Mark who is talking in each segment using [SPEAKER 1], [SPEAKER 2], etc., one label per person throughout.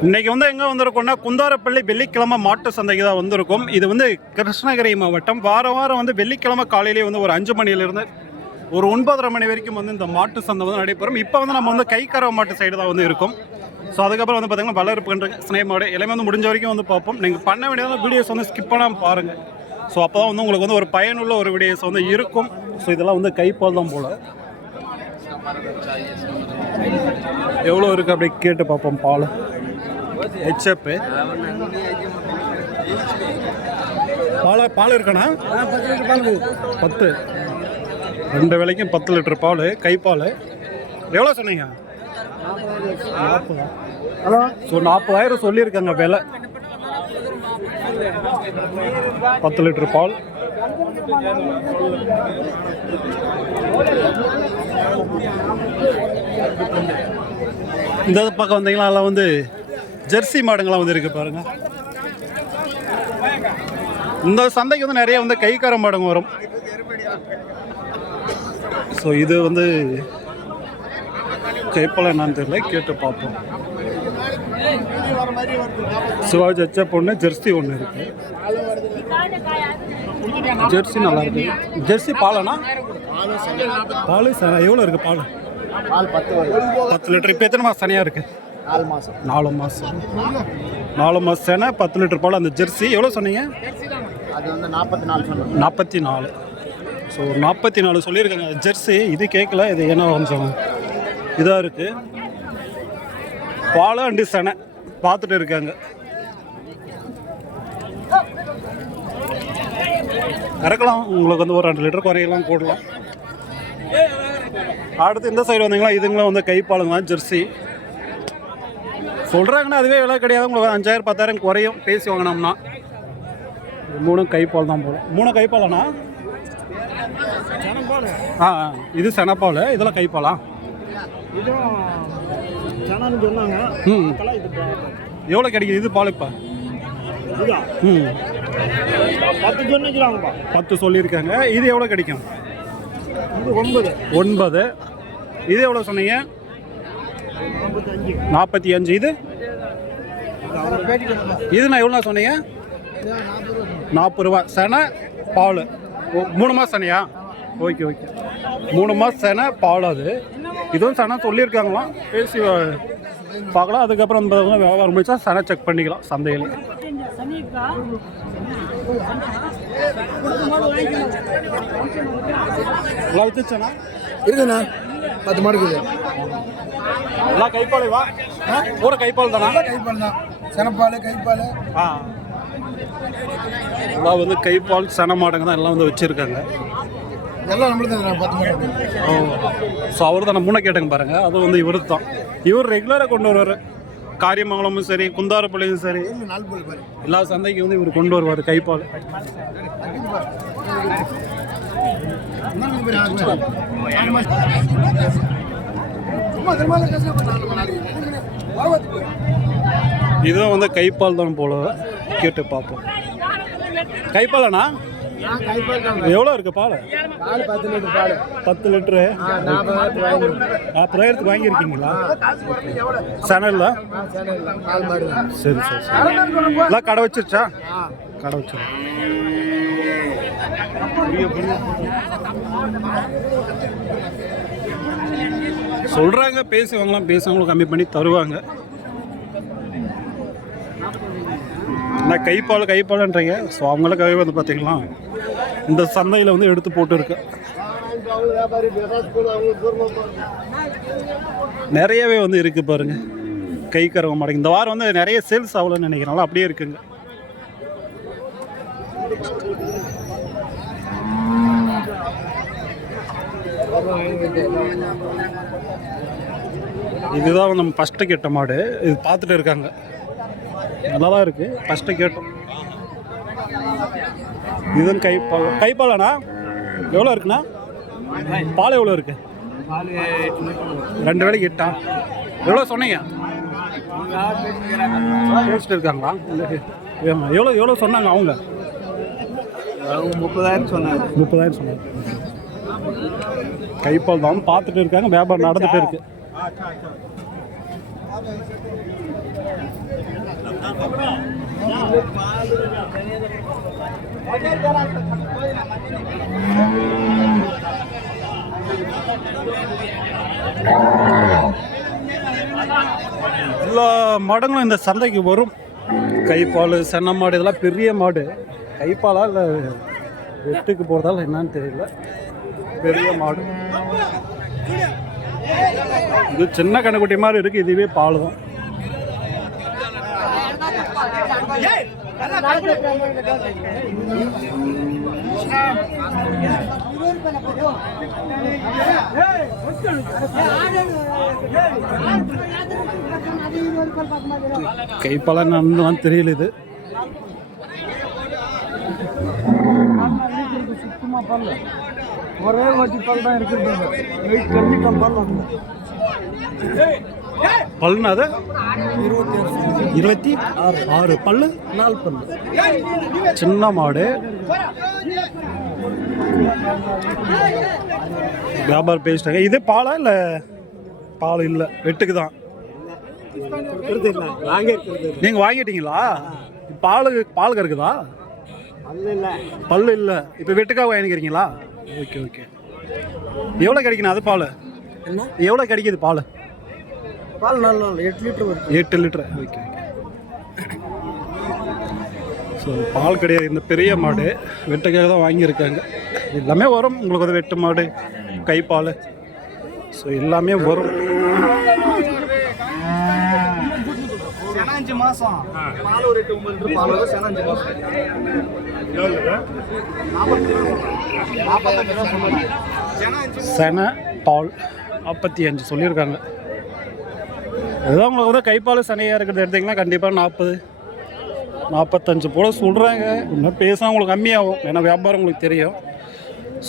[SPEAKER 1] இன்னைக்கு வந்து எங்கே வந்திருக்கோம்னா குந்தாரப்பள்ளி வெள்ளிக்கிழமை மாட்டு சந்தைக்கு தான் வந்திருக்கும். இது வந்து கிருஷ்ணகிரி மாவட்டம். வாரம் வாரம் வந்து வெள்ளிக்கிழமை காலையிலேயே வந்து ஒரு அஞ்சு மணியிலிருந்து ஒரு ஒன்பதரை மணி வரைக்கும் வந்து இந்த மாட்டு சந்தை வந்து நடைபெறும். இப்போ வந்து நம்ம வந்து கைக்கரவ மாட்டு சைடு தான் வந்து இருக்கும். ஸோ அதுக்கப்புறம் வந்து பார்த்தீங்கன்னா வளர்ப்பு கன்று ஸ்னேமோட எல்லாமே வந்து முடிஞ்ச வரைக்கும் வந்து பார்ப்போம். நீங்கள் பண்ண வேண்டியதான வீடியோஸ் வந்து ஸ்கிப் பண்ணாமல் பாருங்கள் ஸோ அப்போ தான் வந்து உங்களுக்கு வந்து ஒரு பயனுள்ள ஒரு வீடியோஸ் வந்து இருக்கும். ஸோ இதெல்லாம் வந்து கைப்பால் தான் போல். எவ்வளோ இருக்குது அப்படி கேட்டு பார்ப்போம் பால். ஹெச்எப்பு பால் பால் இருக்கண்ணா? பத்து. ரெண்டு வேலைக்கும் பத்து லிட்டர் பால் கைப்பால் எவ்வளோ சொன்னீங்க? நாற்பதா. ஸோ நாற்பதாயிரம் சொல்லியிருக்காங்க விலை. பத்து லிட்டர் பால். இந்த பக்கம் வந்தீங்களா? அதெல்லாம் வந்து ஜெர்சி மாடுங்கள்லாம் வந்து இருக்கு பாருங்க. இந்த சந்தைக்கு வந்து நிறைய வந்து கைக்கார மாடுங்க வரும். ஸோ இது வந்து கைப்பல என்னன்னு தெரியல கேட்டு பார்ப்போம். சிவாஜி அச்சா பொண்ணு ஜெர்சி ஒன்று இருக்கு. ஜெர்சி நல்லா இருக்கு. ஜெர்சி பாலனா? பால் எவ்வளோ இருக்கு பால்?
[SPEAKER 2] பால் பத்து
[SPEAKER 1] பத்து லிட்டர். இப்போ எத்தனை மாதம் தனியாக இருக்குது
[SPEAKER 2] நாலு மாதம்
[SPEAKER 1] நாலு மாதம் நாலு மாதம் சேனை பத்து லிட்டர் பால் அந்த ஜெர்சி. எவ்வளோ சொன்னீங்க?
[SPEAKER 2] அது வந்து நாற்பத்தி நாலு சொன்னோம்.
[SPEAKER 1] நாற்பத்தி நாலு ஸோ நாற்பத்தி நாலு சொல்லியிருக்காங்க ஜெர்சி இது கேட்கல இது என்ன வம்சம் இதாக இருக்குது பால் அண்டு செனை. பார்த்துட்டு இருக்காங்க. இறக்கலாம் உங்களுக்கு வந்து ஒரு ரெண்டு லிட்டர் குறையலாம் கூடலாம். அடுத்து இந்த சைடு வந்தீங்களா? இதுங்களும் வந்து கைப்பாலுங்க ஜெர்சி. சொல்கிறாங்கன்னா அதுவே விலை கிடையாது. உங்களுக்கு அஞ்சாயிரம் பத்தாயிரம் குறையும். பேசி வாங்கினோம்னா. மூணும் கைப்பால் தான் போகும் மூணு கைப்பாலண்ணா? ஆ. இது செனப்பால். இதெல்லாம் கைப்பாலா? ம். எவ்வளோ கிடைக்குது? இது பால் இப்போ? ம்.
[SPEAKER 2] பத்து சொன்னு வச்சுருவாங்கப்பா
[SPEAKER 1] பத்து சொல்லியிருக்காங்க. இது எவ்வளோ கிடைக்கும்?
[SPEAKER 2] ஒன்பது
[SPEAKER 1] ஒன்பது. இது எவ்வளோ சொன்னீங்க? நாற்பத்தி அஞ்சு. இது?
[SPEAKER 2] அவரை பேட்டி
[SPEAKER 1] இது நான் எவ்வளோ சொன்னீங்க? நாற்பது ரூபா. செனை பால். மூணு மாதம் செனையா? Okay okay. மூணு மாதம் செனை பால் அது. இதுவும் செனை சொல்லியிருக்காங்களாம். பேசி பார்க்கலாம். அதுக்கப்புறம் பார்த்தீங்கன்னா வியாபாரம் முடிச்சா செனை செக் பண்ணிக்கலாம். சந்தையில். வித்துச்சேண்ணா
[SPEAKER 2] இருக்குண்ணா. பத்து மாடு இருக்குது.
[SPEAKER 1] எல்லாம் கைப்பாலை வா. பூரா கைப்பால் தானா?
[SPEAKER 2] கைப்பால் தான். செனப்பால் கைப்பால்.
[SPEAKER 1] எல்லாம் வந்து கைப்பால் சென மாடுங்க தான் எல்லாம் வந்து வச்சுருக்காங்க.
[SPEAKER 2] எல்லாம் நம்மளுக்கு
[SPEAKER 1] ஓ. ஸோ அவர் தான் மூணை கேட்டங்க பாருங்க. அது வந்து இவர் தான். இவர் ரெகுலராக கொண்டு வருவார். காரியமங்கலமும் சரி குந்தாரப்பள்ளியும் சரி. எல்லா சந்தைக்கும் வந்து இவர் கொண்டு வருவார் கைப்பால்.
[SPEAKER 2] சும்மா நாளைக்கு
[SPEAKER 1] இதுவும் வந்து கைப்பால் தான் போல கேட்டு பார்ப்போம். கைப்பாலண்ணா?
[SPEAKER 2] கைப்பால்
[SPEAKER 1] எவ்வளோ இருக்கு பால்?
[SPEAKER 2] பத்து லிட்டர். பால்
[SPEAKER 1] பத்து லிட்டரு நாற்பதாயிரத்துக்கு வாங்கியிருக்கீங்களா? சேனலில்?
[SPEAKER 2] சரி
[SPEAKER 1] சரி சரி. எல்லாம் கடை வச்சிருச்சா? கடை வச்சிரு சொல்கிறாங்க பேசுவாங்களாம் பேசுவாங்களும் கம்மி பண்ணி தருவாங்க. நான் கைப்பால் கைப்பாலன்றீங்க. ஸோ அவங்களுக்காகவே வந்து பார்த்தீங்களா இந்த சந்தையில் வந்து எடுத்து போட்டுருக்கு. நிறையவே வந்து இருக்குது பாருங்க. கை கரவ மாட்டேங்க இந்த வாரம் வந்து நிறைய சேல்ஸ் ஆகலன்னு நினைக்கிறனால அப்படியே இருக்குங்க. இதுதான் நம்ம ஃபஸ்ட்டு கெட்ட மாடு. இது பார்த்துட்டு இருக்காங்க. நல்லா தான் இருக்குது ஃபஸ்ட்டு கேட்டோம். இதுவும் கைப்பால் கைப்பாலாண்ணா? எவ்வளோ இருக்குண்ணா? பால் எவ்வளோ இருக்கு? ரெண்டு வேலைக்கு எட்டா? எவ்வளோ சொன்னீங்க? பேசிட்டு இருக்காங்களா? எவ்வளோ எவ்வளோ சொன்னாங்க அவங்க?
[SPEAKER 2] முப்பதாயிரம் சொன்னாங்க.
[SPEAKER 1] முப்பதாயிரம் சொன்னாங்க. கைப்பால் தான் பார்த்துட்டு இருக்காங்க வியாபாரம் நடந்துட்டு இருக்கு. எல்லா மாடங்களும் இந்த சந்தைக்கு வரும். கைப்பால் சென்ன மாடு இதெல்லாம் பெரிய மாடு. கைப்பாலா இல்லை வெட்டுக்கு போகிறதால என்னன்னு தெரியல. பெரிய மாடு. இது சின்ன கண்ணுக்குட்டி மாதிரி இருக்குது இதுவே பால் தான். கைப்பாலா என்னன்னு தெரியல இது.
[SPEAKER 2] சுத்தமாக பல்ல ஒரே வாட்டி பல் தான் இருக்குது வெயிட் கண்டிப்பாக பல் வந்து
[SPEAKER 1] பல்லுனா அது?
[SPEAKER 2] இருபத்தி
[SPEAKER 1] இருபத்தி ஆறு. பல்லு?
[SPEAKER 2] நாலு பல்லு.
[SPEAKER 1] சின்ன மாடு. வியாபாரம் பேசிட்டாங்க. இது பாலா இல்லை? பால் இல்லை. வெட்டுக்கு தான். நீங்கள் வாங்கிட்டீங்களா? பால் பால் கறக்குதா? பல்லு இல்லை. இப்போ வெட்டுக்காக வாங்கிக்கிறீங்களா? Okay okay. எவ்வளோ கிடைக்கணும் அது பால்? எவ்வளோ கிடைக்குது பால்?
[SPEAKER 2] பால் நல்ல நாள் எட்டு லிட்டர் வருது.
[SPEAKER 1] எட்டு லிட்டர். Okay okay. ஸோ பால் கிடையாது. இந்த பெரிய மாடு வெட்டுக்காக தான் வாங்கியிருக்காங்க. எல்லாமே வரும். உங்களுக்கு வந்து வெட்டு மாடு கைப்பால் ஸோ எல்லாமே வரும்.
[SPEAKER 2] அஞ்சு மாசம். பால் ஒரு எட்டு ஒன்பது லிட்டர் பால் வரும் சென அஞ்சு மாசம். நாற்பத்தஞ்சு ரூபா சொன்னாங்க. சென அஞ்சு
[SPEAKER 1] செனை பால் நாற்பத்தி அஞ்சு சொல்லியிருக்காங்க. அதுதான் உங்களுக்கு வந்து கைப்பால் சனையாக இருக்கிறது எடுத்திங்கன்னா கண்டிப்பாக நாற்பது நாற்பத்தஞ்சு போல் சொல்கிறாங்க இன்னும் பேசினா உங்களுக்கு கம்மியாகும். ஏன்னா வியாபாரம் உங்களுக்கு தெரியும்.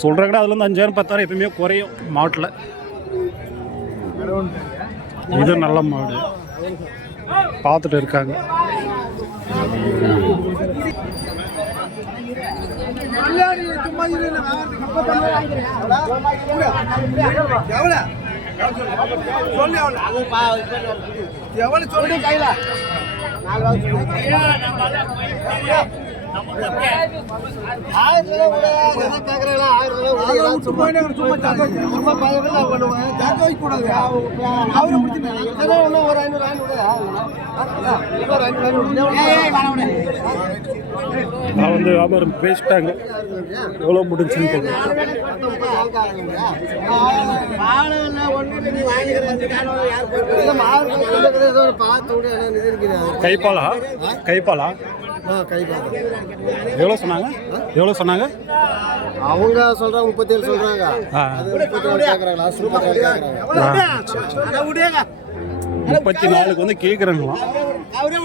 [SPEAKER 1] சொல்கிறாங்க அதுலேருந்து அஞ்சாயிரம் பத்தாயிரம் எப்பயுமே குறையும் மாட்டில். இது நல்ல மாடு. பார்த்துட்டு இருக்காங்க.
[SPEAKER 2] எவ்வளவு சொல்லு? கையில.
[SPEAKER 1] நான் வந்து வியாபாரம் பேசிட்டாங்க. எவ்வளோ முடிஞ்சுன்னு தெரியல. கைப்பாலா கைப்பாலா எவ்வளோ சொன்னாங்க? எவ்வளோ சொன்னாங்க?
[SPEAKER 2] அவங்க சொல்றாங்க. சொல்றாங்க முப்பத்தி கேக்குறாங்க லாஸ்ட்
[SPEAKER 1] முப்பத்தி நாலுக்கு வந்து கேட்குறாங்களாம்
[SPEAKER 2] அவரே